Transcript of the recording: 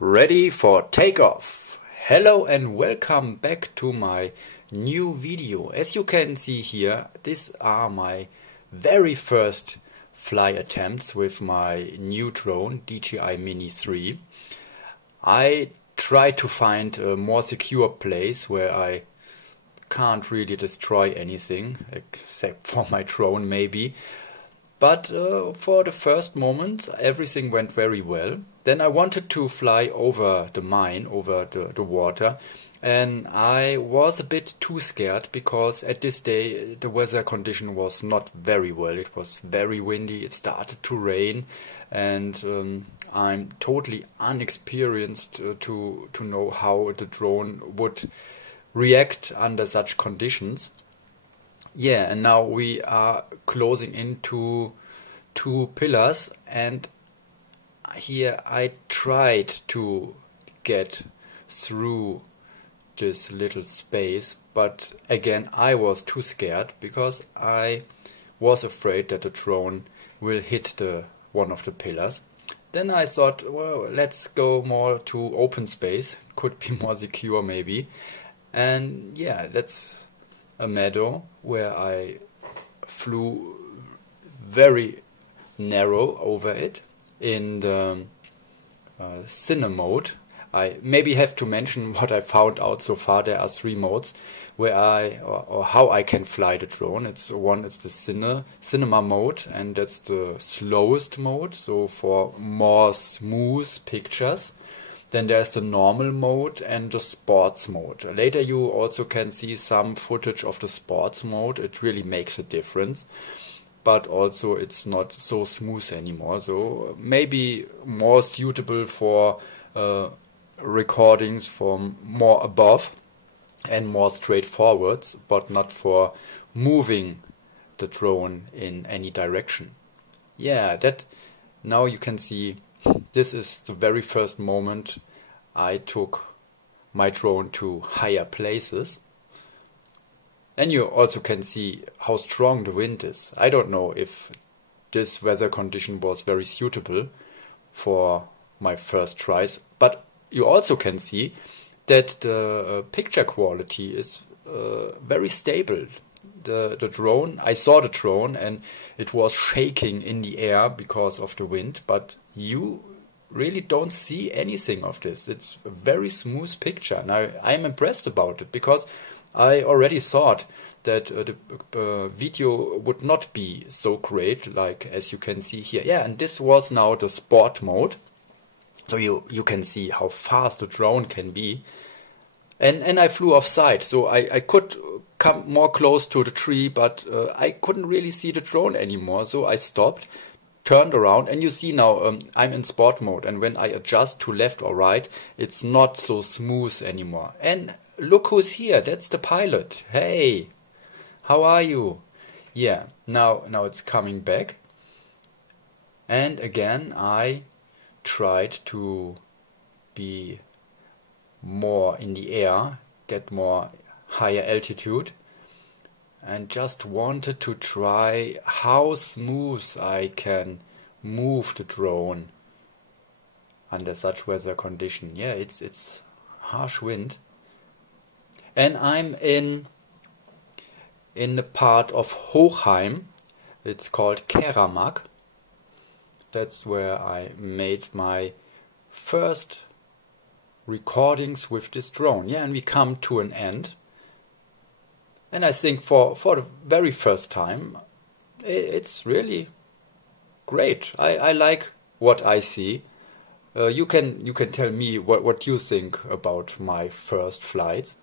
Ready for takeoff. Hello and welcome back to my new video. As you can see here, these are my very first fly attempts with my new drone DJI Mini 3. I tried to find a more secure place where I can't really destroy anything except for my drone maybe. But for the first moment everything went very well. Then I wanted to fly over the mine, over the water, and I was a bit too scared because at this day the weather condition was not very well. It was very windy, it started to rain, and I'm totally unexperienced to know how the drone would react under such conditions. Yeah, and now we are closing into two pillars, and here I tried to get through this little space, but again I was too scared because I was afraid that the drone will hit one of the pillars. Then I thought, well, let's go more to open space, could be more secure maybe. And yeah, that's a meadow where I flew very narrow over it in the cine mode. I maybe have to mention what I found out so far. There are 3 modes where or how I can fly the drone. One is the cinema mode, and that's the slowest mode, so for more smooth pictures. Then there's the normal mode and the sports mode. Later you also can see some footage of the sports mode. It really makes a difference. But also it's not so smooth anymore. So maybe more suitable for recordings from more above and more straightforward, but not for moving the drone in any direction. Yeah, that now you can see. This is the very first moment I took my drone to higher places. And you also can see how strong the wind is. I don't know if this weather condition was very suitable for my first tries, but you also can see that the picture quality is very stable. The drone, I saw the drone and it was shaking in the air because of the wind, but you really don't see anything of this. It's a very smooth picture. Now I'm impressed about it because I already thought that the video would not be so great, like as you can see here. Yeah, and this was now the sport mode, so you can see how fast the drone can be. And I flew offside, so I could come more close to the tree, but I couldn't really see the drone anymore, so I stopped, turned around, and you see now I'm in sport mode, and when I adjust to left or right, it's not so smooth anymore. And look who's here, that's the pilot. Hey, how are you? Yeah, now it's coming back. And again I tried to be more in the air, get more higher altitude, and just wanted to try how smooth I can move the drone under such weather condition. Yeah, it's harsh wind. And I'm in the part of Hochheim. It's called Keramag. That's where I made my first recordings with this drone. Yeah, and we come to an end. And I think for the very first time, it's really great. I like what I see. You can tell me what you think about my first flights.